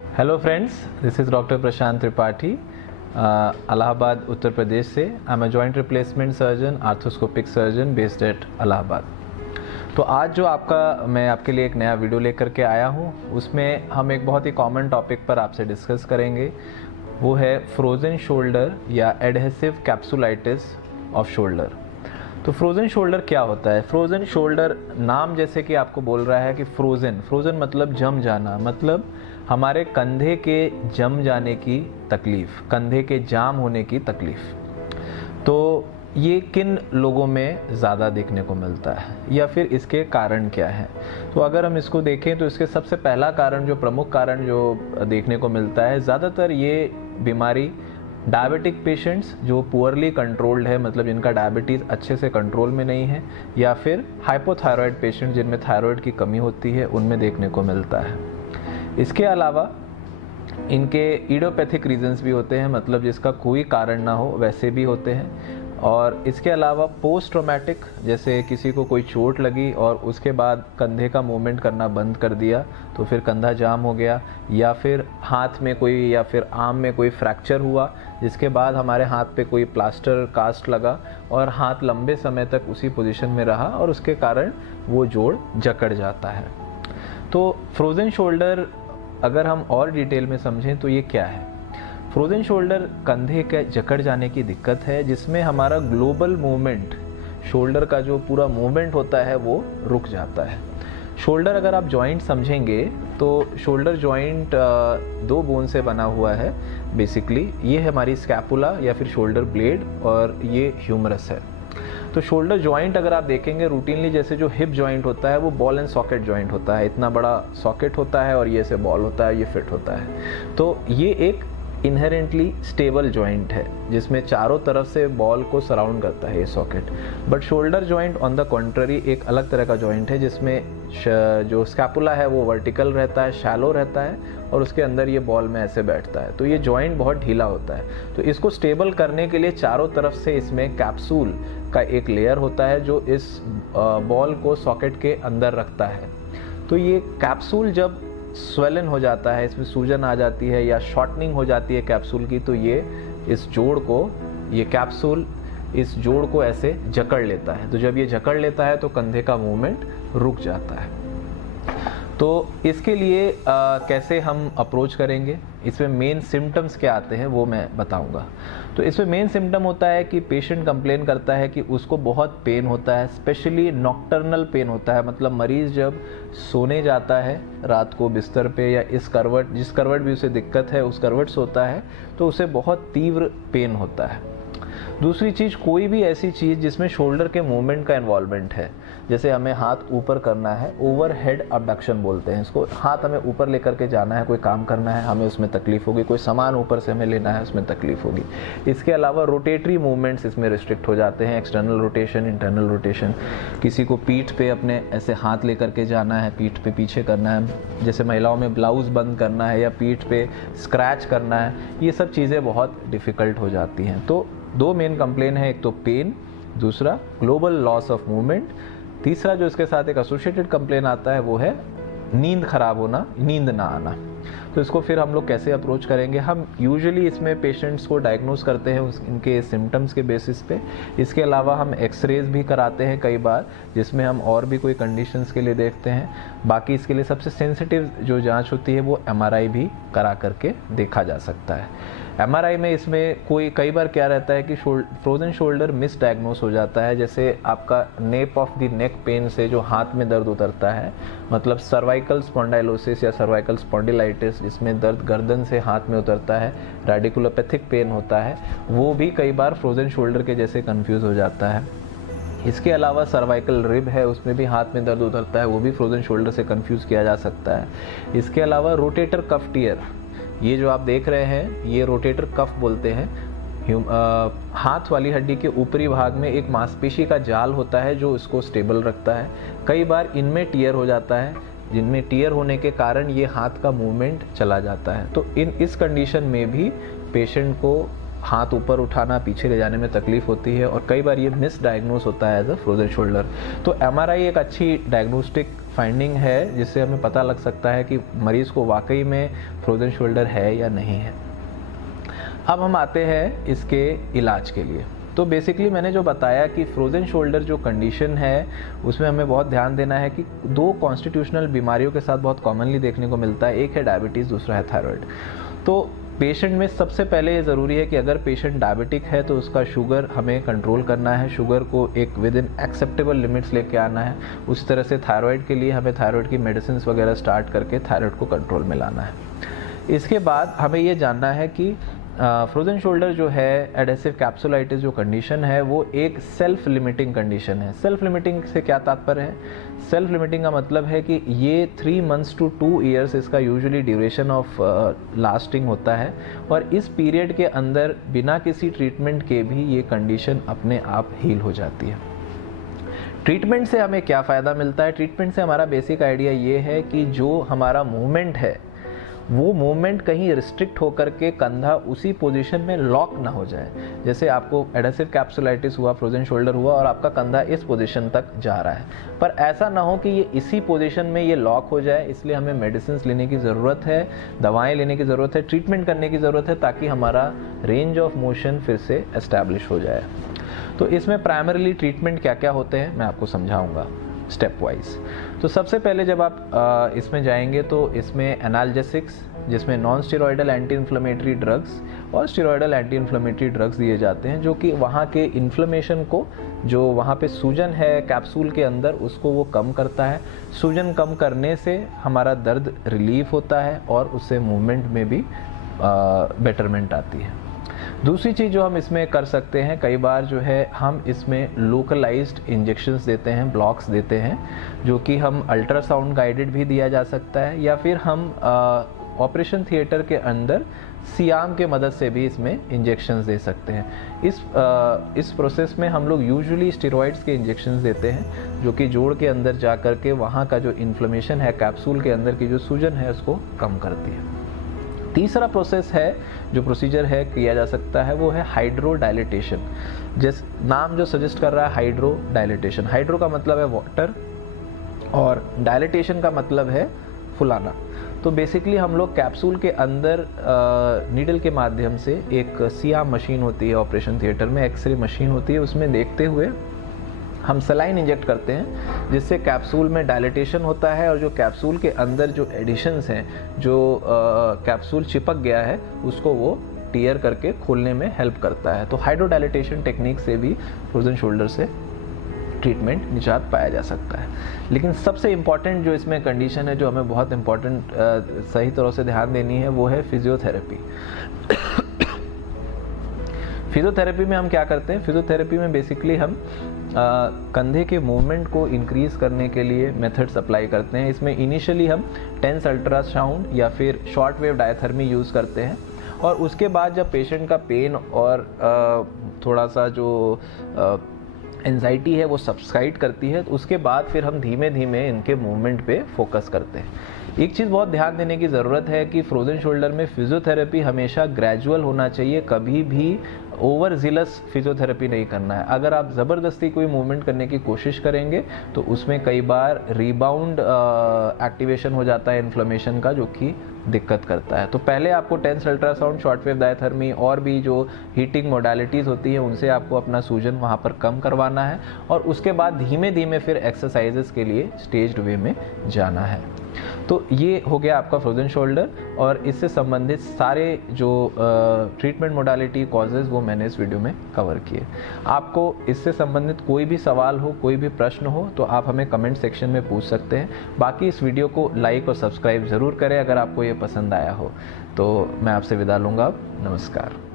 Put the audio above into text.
Hello friends, this is doctor Prashant Tripathi, Allahabad Uttar Pradesh से। I am a joint replacement surgeon, arthroscopic surgeon based at Allahabad. तो आज जो मैं आपके लिए एक नया वीडियो लेकर के आया हूँ, उसमें हम एक बहुत ही कॉमन टॉपिक पर आपसे डिस्कस करेंगे। वो है फ्रोज़न शोल्डर या एडहेसिव कैप्सुलाइटिस ऑफ शोल्डर। तो फ्रोज़न शोल्डर क्या होता है? फ्रोज़न शोल्डर नाम जैसे कि आपको बोल रहा है कि फ्रोज़न मतलब जम जाना, मतलब हमारे कंधे के जम जाने की तकलीफ़, कंधे के जाम होने की तकलीफ़। तो ये किन लोगों में ज़्यादा देखने को मिलता है या फिर इसके कारण क्या है? तो अगर हम इसको देखें तो इसके सबसे पहला कारण, जो प्रमुख कारण जो देखने को मिलता है, ज़्यादातर ये बीमारी डायबिटिक पेशेंट्स जो पुअरली कंट्रोल्ड है, मतलब जिनका डायबिटीज़ अच्छे से कंट्रोल में नहीं है, या फिर हाइपोथायरॉयड पेशेंट जिनमें थायराइड की कमी होती है, उनमें देखने को मिलता है। इसके अलावा इनके इडियोपैथिक रीजंस भी होते हैं, मतलब जिसका कोई कारण ना हो वैसे भी होते हैं। और इसके अलावा पोस्ट ट्रॉमेटिक, जैसे किसी को कोई चोट लगी और उसके बाद कंधे का मूवमेंट करना बंद कर दिया तो फिर कंधा जाम हो गया, या फिर हाथ में कोई या फिर आर्म में कोई फ्रैक्चर हुआ जिसके बाद हमारे हाथ पे कोई प्लास्टर कास्ट लगा और हाथ लंबे समय तक उसी पोजीशन में रहा और उसके कारण वो जोड़ जकड़ जाता है। तो फ्रोज़न शोल्डर अगर हम और डिटेल में समझें तो ये क्या है? फ्रोज़न शोल्डर कंधे के जकड़ जाने की दिक्कत है जिसमें हमारा ग्लोबल मूवमेंट, शोल्डर का जो पूरा मूवमेंट होता है वो रुक जाता है। शोल्डर अगर आप जॉइंट समझेंगे तो शोल्डर जॉइंट दो बोन से बना हुआ है बेसिकली। ये है हमारी स्कैपुला या फिर शोल्डर ब्लेड, और ये ह्यूमरस है। तो शोल्डर जॉइंट अगर आप देखेंगे रूटीनली, जैसे जो हिप जॉइंट होता है वो बॉल एंड सॉकेट जॉइंट होता है, इतना बड़ा सॉकेट होता है और ये से बॉल होता है, ये फिट होता है। तो ये एक इनहेरेंटली स्टेबल जॉइंट है जिसमें चारों तरफ से बॉल को सराउंड करता है ये socket. But shoulder joint on the contrary एक अलग तरह का जॉइंट है जिसमें जो स्कैपुला है वो वर्टिकल रहता है, शैलो रहता है, और उसके अंदर ये बॉल में ऐसे बैठता है। तो ये जॉइंट बहुत ढीला होता है। तो इसको स्टेबल करने के लिए चारों तरफ से इसमें कैप्सूल का एक लेयर होता है जो इस बॉल को सॉकेट के अंदर रखता है। तो ये कैप्सूल जब स्वेलन हो जाता है, इसमें सूजन आ जाती है या शॉर्टनिंग हो जाती है कैप्सूल की, तो ये इस जोड़ को, ये कैप्सूल इस जोड़ को ऐसे जकड़ लेता है। तो जब ये जकड़ लेता है तो कंधे का मूवमेंट रुक जाता है। तो इसके लिए कैसे हम अप्रोच करेंगे, इसमें मेन सिम्टम्स क्या आते हैं वो मैं बताऊंगा। तो इसमें मेन सिम्टम होता है कि पेशेंट कंप्लेन करता है कि उसको बहुत पेन होता है, स्पेशली नॉक्टर्नल पेन होता है, मतलब मरीज़ जब सोने जाता है रात को बिस्तर पे या जिस करवट भी उसे दिक्कत है उस करवट सोता है तो उसे बहुत तीव्र पेन होता है। दूसरी चीज़, कोई भी ऐसी चीज़ जिसमें शोल्डर के मूवमेंट का इन्वॉल्वमेंट है, जैसे हमें हाथ ऊपर करना है, ओवर हेड अबडक्शन बोलते हैं इसको, हाथ हमें ऊपर लेकर के जाना है, कोई काम करना है, हमें उसमें तकलीफ होगी, कोई सामान ऊपर से हमें लेना है, उसमें तकलीफ होगी। इसके अलावा रोटेटरी मूवमेंट्स इसमें रिस्ट्रिक्ट हो जाते हैं, एक्सटर्नल रोटेशन, इंटरनल रोटेशन। किसी को पीठ पे अपने ऐसे हाथ लेकर के जाना है, पीठ पे पीछे करना है, जैसे महिलाओं में ब्लाउज बंद करना है या पीठ पे स्क्रैच करना है, ये सब चीज़ें बहुत डिफ़िकल्ट हो जाती हैं। तो दो मेन कंप्लेन है, एक तो पेन, दूसरा ग्लोबल लॉस ऑफ मूवमेंट, तीसरा जो इसके साथ एक एसोसिएटेड कंप्लेन आता है वो है नींद खराब होना, नींद ना आना। तो इसको फिर हम लोग कैसे अप्रोच करेंगे? हम यूजुअली इसमें पेशेंट्स को डायग्नोस करते हैं इनके सिम्टम्स के बेसिस पे। इसके अलावा हम एक्सरेज भी कराते हैं कई बार, जिसमें हम और भी कोई कंडीशंस के लिए देखते हैं। बाकी इसके लिए सबसे सेंसिटिव जो जांच होती है वो एमआरआई भी करा करके देखा जा सकता है। एमआरआई में इसमें कई बार क्या रहता है कि फ्रोज़न शोल्डर मिस डायग्नोस हो जाता है, जैसे आपका nap of the neck pain से जो हाथ में दर्द उतरता है, मतलब सर्वाइकल स्पॉन्डाइलोसिस या सर्वाइकल स्पॉन्डिलाइटिस, जिसमें दर्द गर्दन से हाथ में उतरता है, रेडिकुलोपैथिक पेन होता है, वो भी कई बार फ्रोज़न शोल्डर के जैसे कंफ्यूज हो जाता है। इसके अलावा सर्वाइकल रिब है, उसमें भी हाथ में दर्द उतरता है, वो भी फ्रोज़न शोल्डर से कंफ्यूज किया जा सकता है। इसके अलावा रोटेटर कफ टियर, ये जो आप देख रहे हैं ये रोटेटर कफ बोलते हैं। हाथ वाली हड्डी के ऊपरी भाग में एक मांसपेशी का जाल होता है जो इसको स्टेबल रखता है। कई बार इनमें टियर हो जाता है, जिनमें टियर होने के कारण ये हाथ का मूवमेंट चला जाता है। तो इस कंडीशन में भी पेशेंट को हाथ ऊपर उठाना, पीछे ले जाने में तकलीफ होती है और कई बार ये मिस डायग्नोस होता है एज अ फ्रोजन शोल्डर। तो एमआरआई एक अच्छी डायग्नोस्टिक फाइंडिंग है जिससे हमें पता लग सकता है कि मरीज़ को वाकई में फ्रोज़न शोल्डर है या नहीं है। अब हम आते हैं इसके इलाज के लिए। तो बेसिकली मैंने जो बताया कि फ्रोज़न शोल्डर जो कंडीशन है उसमें हमें बहुत ध्यान देना है कि दो कॉन्स्टिट्यूशनल बीमारियों के साथ बहुत कॉमनली देखने को मिलता है, एक है डायबिटीज़, दूसरा है थायराइड। तो पेशेंट में सबसे पहले ये ज़रूरी है कि अगर पेशेंट डायबिटिक है तो उसका शुगर हमें कंट्रोल करना है, शुगर को एक विद इन एक्सेप्टेबल लिमिट्स लेके आना है। उसी तरह से थायराइड के लिए हमें थायराइड की मेडिसिन वगैरह स्टार्ट करके थायराइड को कंट्रोल में लाना है। इसके बाद हमें ये जानना है कि फ्रोज़न शोल्डर जो है, एडेसिव कैप्सुलाइटिस जो कंडीशन है, वो एक सेल्फ लिमिटिंग कंडीशन है। सेल्फ लिमिटिंग से क्या तात्पर्य है? सेल्फ लिमिटिंग का मतलब है कि ये 3 मंथ्स टू 2 ईयर्स इसका यूजुअली ड्यूरेशन ऑफ लास्टिंग होता है, और इस पीरियड के अंदर बिना किसी ट्रीटमेंट के भी ये कंडीशन अपने आप हील हो जाती है। ट्रीटमेंट से हमें क्या फ़ायदा मिलता है? ट्रीटमेंट से हमारा बेसिक आइडिया ये है कि जो हमारा मूवमेंट है वो मूवमेंट कहीं रिस्ट्रिक्ट होकर के कंधा उसी पोजीशन में लॉक ना हो जाए। जैसे आपको एडेसिव कैप्सुलाइटिस हुआ, फ्रोज़न शोल्डर हुआ और आपका कंधा इस पोजीशन तक जा रहा है, पर ऐसा ना हो कि ये इसी पोजीशन में ये लॉक हो जाए। इसलिए हमें मेडिसिन लेने की ज़रूरत है, दवाएं लेने की ज़रूरत है, ट्रीटमेंट करने की ज़रूरत है, ताकि हमारा रेंज ऑफ मोशन फिर से एस्टैब्लिश हो जाए। तो इसमें प्राइमरीली ट्रीटमेंट क्या क्या होते हैं मैं आपको समझाऊंगा स्टेप वाइज। तो सबसे पहले जब आप इसमें जाएंगे तो इसमें एनाल्जेसिक्स, जिसमें non steroidal anti inflammatory drugs और स्टेरॉयडल एंटी इन्फ्लेमेटरी ड्रग्स दिए जाते हैं, जो कि वहाँ के इन्फ्लेमेशन को, जो वहाँ पे सूजन है कैप्सूल के अंदर, उसको वो कम करता है। सूजन कम करने से हमारा दर्द रिलीफ होता है और उससे मूवमेंट में भी बेटरमेंट आती है। दूसरी चीज़ जो हम इसमें कर सकते हैं, कई बार जो है हम इसमें लोकलाइज्ड इंजेक्शंस देते हैं, ब्लॉक्स देते हैं, जो कि हम अल्ट्रासाउंड गाइडेड भी दिया जा सकता है, या फिर हम ऑपरेशन थिएटर के अंदर सियाम के मदद से भी इसमें इंजेक्शंस दे सकते हैं। इस प्रोसेस में हम लोग यूजुअली स्टेरॉइड्स के इंजेक्शंस देते हैं, जो कि जोड़ के अंदर जा कर के वहाँ का जो इन्फ्लेमेशन है, कैप्सूल के अंदर की जो सूजन है, उसको कम करती है। तीसरा प्रोसेस है, जो प्रोसीजर है किया जा सकता है, वो है हाइड्रो डायलिटेशन। जिस नाम जो सजेस्ट कर रहा है, हाइड्रो डायलिटेशन। हाइड्रो का मतलब है वाटर और डायलिटेशन का मतलब है फुलाना। तो बेसिकली हम लोग कैप्सूल के अंदर नीडल के माध्यम से, एक सियाम मशीन होती है ऑपरेशन थिएटर में, एक्सरे मशीन होती है, उसमें देखते हुए हम सलाइन इंजेक्ट करते हैं, जिससे कैप्सूल में डायलिटेशन होता है और जो कैप्सूल के अंदर जो एडिशंस हैं, जो कैप्सूल चिपक गया है, उसको वो टीयर करके खोलने में हेल्प करता है। तो हाइड्रो डायलिटेशन टेक्निक से भी फ्रोज़न शोल्डर से ट्रीटमेंट निजात पाया जा सकता है। लेकिन सबसे इम्पॉर्टेंट जो इसमें कंडीशन है, जो हमें बहुत इम्पॉर्टेंट सही तरह से ध्यान देनी है, वो है फिजियोथेरेपी। फिजियोथेरेपी में हम क्या करते हैं? फिजियोथेरेपी में बेसिकली हम कंधे के मूवमेंट को इंक्रीज करने के लिए मेथड्स अप्लाई करते हैं। इसमें इनिशियली हम टेंस अल्ट्रासाउंड या फिर शॉर्ट वेव डायथर्मी यूज़ करते हैं, और उसके बाद जब पेशेंट का पेन और थोड़ा सा जो एंजाइटी है वो सब्साइड करती है, तो उसके बाद फिर हम धीमे धीमे इनके मूवमेंट पे फोकस करते हैं। एक चीज़ बहुत ध्यान देने की ज़रूरत है कि फ्रोज़न शोल्डर में फिजियोथेरेपी हमेशा ग्रेजुअल होना चाहिए, कभी भी ओवर जिलस फिजियोथेरेपी नहीं करना है। अगर आप ज़बरदस्ती कोई मूवमेंट करने की कोशिश करेंगे तो उसमें कई बार रिबाउंड एक्टिवेशन हो जाता है इन्फ्लेमेशन का, जो कि दिक्कत करता है। तो पहले आपको TENS ultrasound, short wave diathermy और भी जो हीटिंग मोडालिटीज़ होती है, उनसे आपको अपना सूजन वहाँ पर कम करवाना है, और उसके बाद धीमे धीमे फिर एक्सरसाइजेस के लिए स्टेज्ड वे में जाना है। तो ये हो गया आपका फ्रोज़न शोल्डर, और इससे संबंधित सारे जो ट्रीटमेंट मोडालिटी, कॉजेज़, वो मैंने इस वीडियो में कवर किए। आपको इससे संबंधित कोई भी सवाल हो, कोई भी प्रश्न हो, तो आप हमें कमेंट सेक्शन में पूछ सकते हैं। बाकी इस वीडियो को लाइक और सब्सक्राइब ज़रूर करें अगर आपको ये पसंद आया हो। तो मैं आपसे विदा लूँगा। नमस्कार।